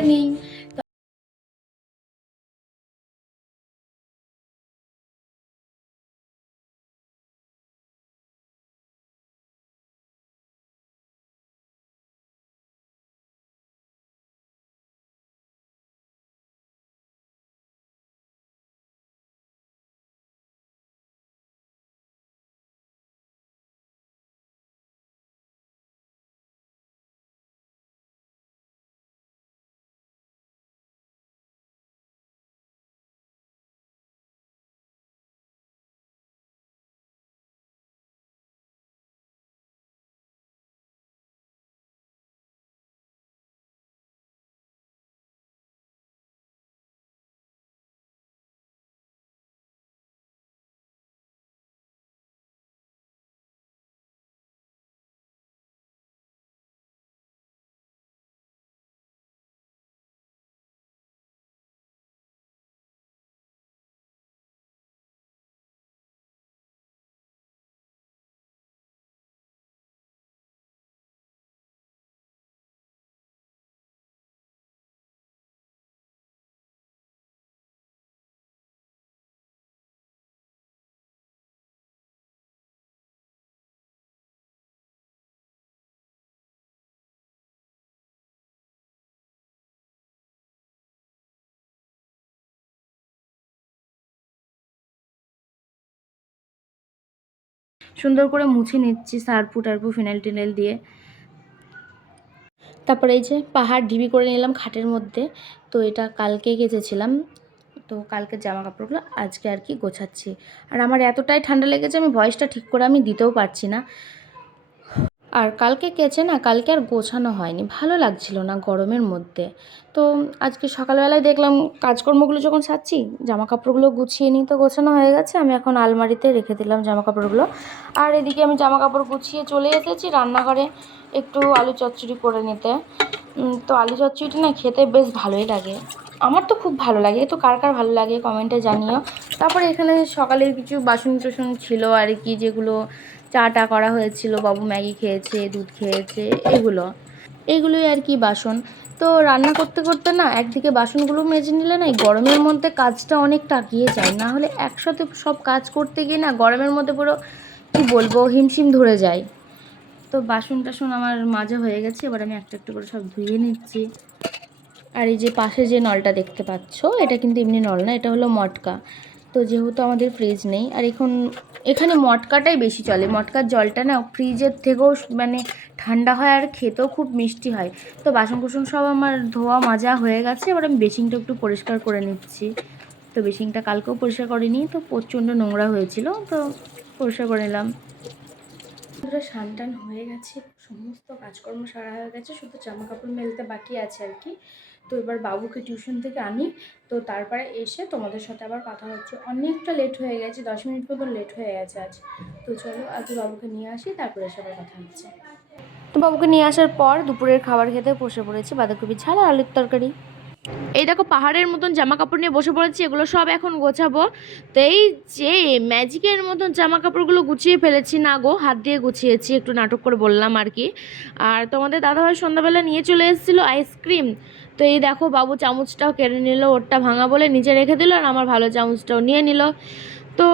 করে নিই সুন্দর করে মুছে নিচ্ছি সার্ফু টার্পু ফিনাইল টিনাইল দিয়ে। তারপরে এই যে পাহাড় ঢিবি করে নিলাম খাটের মধ্যে। তো এটা কালকে গেছেছিলাম তো কালকে জামা কাপড়গুলো আজকে আর কি গোছাচ্ছি। আর আমার এতটাই ঠান্ডা লেগেছে, আমি ভয়েসটা ঠিক করে আমি দিতেও পারছি না। আর কালকে কেচে না, কালকে আর গোছানো হয়নি। ভালো লাগছিল না গরমের মধ্যে। তো আজকে সকালবেলায় দেখলাম কাজকর্মগুলো যখন সারছি জামা কাপড়গুলো গুছিয়ে নিই তো গোছানো হয়ে গেছে, আমি এখন আলমারিতে রেখে দিলাম জামা কাপড়গুলো আর এদিকে আমি জামা কাপড় গুছিয়ে চলে এসেছি রান্নাঘরে একটু আলু চচ্চড়ি করে নিতে। তো আলু চচ্চড়িটা না খেতে বেশ ভালোই লাগে। আমার তো খুব ভালো লাগে। তো কার কার ভালো লাগে কমেন্টে জানিও। তারপরে এখানে সকালের কিছু বাসন টাসন ছিল আর কি যেগুলো চা টা করা হয়েছিল, বাবু ম্যাগি খেয়েছে, দুধ খেয়েছে, এগুলো। এগুলোই আর কি বাসন। তো রান্না করতে করতে না একদিকে বাসনগুলো মেজে নিলে না গরমের মধ্যে কাজটা অনেক টাকিয়ে যায়। না হলে একসাথে সব কাজ করতে গিয়ে না গরমের মধ্যে পুরো, কি বলব, হিমশিম ধরে যায়। তো বাসন টাসন আমার মাজা হয়ে গেছে, এবার আমি একটা একটা করে সব ধুয়ে নিচ্ছি। আর এই যে পাশে যে নলটা দেখতে পাচ্ছ, এটা কিন্তু এমনি নল না, এটা হলো মটকা। তো যেহেতু আমাদের ফ্রিজ নেই, আর এখন এখানে মটকাটাই বেশি চলে। মটকার জলটা না ফ্রিজের থেকেও মানে ঠান্ডা হয় আর খেতেও খুব মিষ্টি হয়। তো বাসন কুসন সব আমার ধোয়া মাজা হয়ে গেছে, এবার আমি বেসিংটা একটু পরিষ্কার করে নিচ্ছি। তো বেসিংটা কালকেও পরিষ্কার করিনি, তো প্রচণ্ড নোংরা হয়েছিল, তো পরিষ্কার করে নিলাম। পুরো টান হয়ে গেছে, সমস্ত কাজকর্ম সারা হয়ে গেছে, শুধু জামা কাপড় মেলতে বাকি আছে আর কি। তো এবার বাবুকে টিউশন থেকে আনি। তো তারপরে এসে তোমাদের সাথে আবার কথা হচ্ছে। অনেকটা লেট হয়ে গেছে, দশ মিনিট মতো লেট হয়ে গেছে আজ। তো চলো, আজ বাবুকে নিয়ে আসি, তারপরে এসে আবার কথা হচ্ছে। তো বাবুকে নিয়ে আসার পর দুপুরের খাবার খেতে বসে পড়েছি বাঁধাকপি ঝাল আর আলুর তরকারি। এই দেখো পাহাড়ের মতন জামা কাপড় নিয়ে বসে পড়েছি, এগুলো সব এখন গোছাবো। তো এই যে ম্যাজিকের মতন জামা কাপড়গুলো গুছিয়ে ফেলেছি, না গো, হাত দিয়ে গুছিয়েছি, একটু নাটক করে বললাম আর কি। আর তোমাদের দাদাভাই সন্ধ্যাবেলা নিয়ে চলে এসেছিল আইসক্রিম। তো এই দেখো বাবু চামচটাও কেড়ে নিল, ওরটা ভাঙা বলে নিচে রেখে দিল, আর আমার ভালো চামচটাও নিয়ে নিল। তো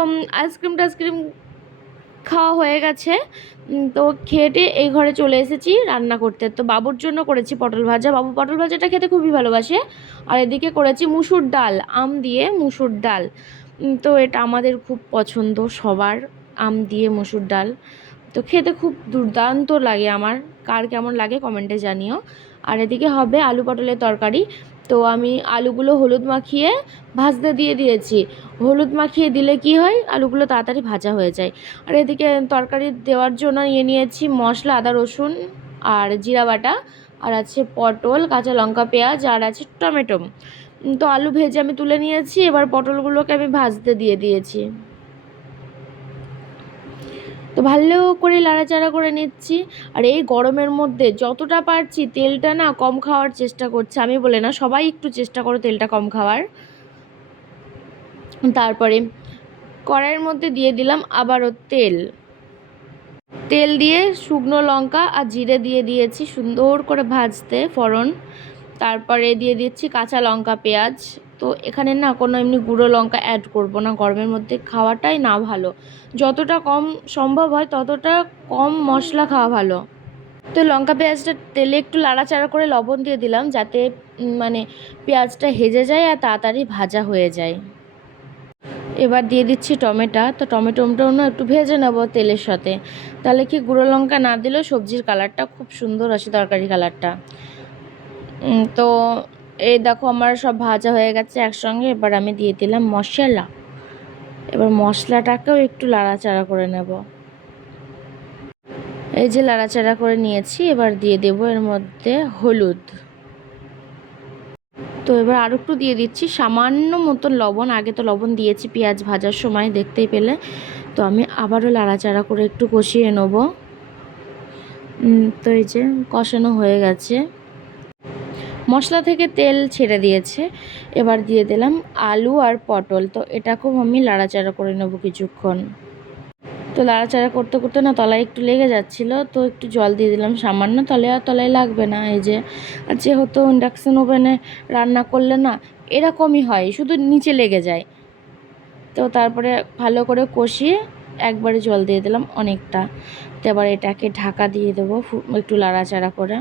আইসক্রিম টাইসক্রিম খাওয়া হয়ে গেছে। তো খেটে এই ঘরে চলে এসেছি রান্না করতে। তো বাবুর জন্য করেছি পটল ভাজা। বাবু পটল ভাজাটা খেতে খুবই ভালোবাসে। আর এদিকে করেছি মুসুর ডাল, আম দিয়ে মুসুর ডাল। তো এটা আমাদের খুব পছন্দ সবার, আম দিয়ে মুসুর ডাল। তো খেতে খুব দুর্দান্ত লাগে আমার। কার কেমন লাগে কমেন্টে জানিও। আর এদিকে হবে আলু পটলের তরকারি। তো আমি আলুগুলো হলুদ মাখিয়ে ভাজতে দিয়ে দিয়েছি। হলুদ মাখিয়ে দিলে কি হয়? আলুগুলো তাড়াতাড়ি ভাজা হয়ে যায়। আর এদিকে তরকারি দেওয়ার জন্য নিয়ে নিয়েছি মশলা, আদা, রসুন আর জিরা বাটা আর আছে পটল, কাঁচা লঙ্কা, পেঁয়াজ আর আছে টমেটো। তো আলু ভেজে আমি তুলে নিয়েছি। এবার পটলগুলোকে আমি ভাজতে দিয়ে দিয়েছি। তো ভালো করে লাড়াচাড়া করে নিচ্ছি। আর এই গরমের মধ্যে যতটা পারছি তেলটা না কম খাওয়ার চেষ্টা করছি। আমি বলে না, সবাই একটু চেষ্টা করো তেলটা কম খাওয়ার। তারপরে কড়াইয়ের মধ্যে দিয়ে দিলাম আবারও তেল। তেল দিয়ে শুকনো লঙ্কা আর জিরে দিয়ে দিয়েছি সুন্দর করে ভাজতে ফোড়ন। তারপরে দিয়ে দিচ্ছি কাঁচা লঙ্কা পেঁয়াজ। তো এখানে না কোনো এমনি গুঁড়ো লঙ্কা অ্যাড করব না। গরমের মধ্যে খাওয়াটাই না ভালো। যতটা কম সম্ভব হয় ততটা কম মশলা খাওয়া ভালো। তো লঙ্কা পেঁয়াজটা তেলে একটু লাড়াচাড়া করে লবণ দিয়ে দিলাম যাতে মানে পেঁয়াজটা হেজে যায় আর তাড়াতাড়ি ভাজা হয়ে যায়। এবার দিয়ে দিচ্ছি টমেটো। তো টমেটোটাও না একটু ভেজে নেব তেলের সাথে। তাহলে কি গুঁড়ো লঙ্কা না দিলেও সবজির কালারটা খুব সুন্দর আসে তরকারি কালারটা তো এই দেখো আমার সব ভাজা হয়ে গেছে একসঙ্গে, এবার আমি দিয়ে দিলাম মশলা। এবার মশলাটাকেও একটু লাড়াচাড়া করে নেব। এই যে লাড়াচাড়া করে নিয়েছি, এবার দিয়ে দেবো এর মধ্যে হলুদ। তো এবার আরও একটু দিয়ে দিচ্ছি, সামান্য মতন লবণ। আগে তো লবণ দিয়েছি পেঁয়াজ ভাজার সময়, দেখতেই পেলে। তো আমি আবারও লাড়াচাড়া করে একটু কষিয়ে নেব। তো এই যে কষানো হয়ে গেছে। মশলা থেকে তেল ছেড়ে দিয়েছে। এবার দিয়ে দিলাম আলু আর পটল। তো এটাকেও আমি লাড়াচাড়া করে নেব কিছুক্ষণ। তো লাড়াচাড়া করতে করতে না তলায় একটু লেগে যাচ্ছিল, তো একটু জল দিয়ে দিলাম সামান্য। তলে আর তলায় লাগবে না এই যে। আর যেহেতু ইন্ডাকশন ওভেনে রান্না করলে না এরকমই হয়, শুধু নিচে লেগে যায়। তো তারপরে ভালো করে কষিয়ে একবারে জল দিয়ে দিলাম অনেকটা। তো এবার এটাকে ঢাকা দিয়ে দেবো একটু লাড়াচাড়া করে।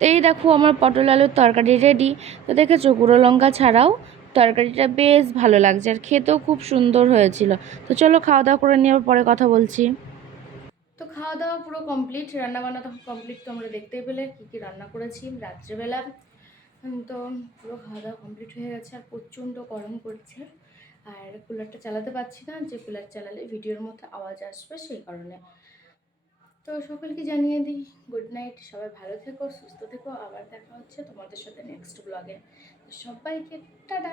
এই দেখো আমার পটল আলুর তরকারি রেডি তো দেখেছ, গুঁড়ো লঙ্কা ছাড়াও তরকারিটা বেশ ভালো লাগছে আর খেতেও খুব সুন্দর হয়েছিল। তো চলো খাওয়া দাওয়া করে নিয়ে পরে কথা বলছি। তো খাওয়া দাওয়া পুরো কমপ্লিট রান্না বান্না তো কমপ্লিট তোমরা দেখতেই পেলে, কী কী রান্না করেছি রাত্রেবেলা। তো পুরো খাওয়া দাওয়া কমপ্লিট হয়ে গেছে আর প্রচণ্ড গরম করছে আর কুলারটা চালাতে পারছি না, যে কুলার চালালে ভিডিওর মতো আওয়াজ আসবে সেই কারণে। তো সকলকে জানিয়ে দিই গুড নাইট সবাই ভালো থেকো, সুস্থ থেকো, আবার দেখা হচ্ছে তোমাদের সাথে নেক্সট ব্লগে সবাইকে, টাটা!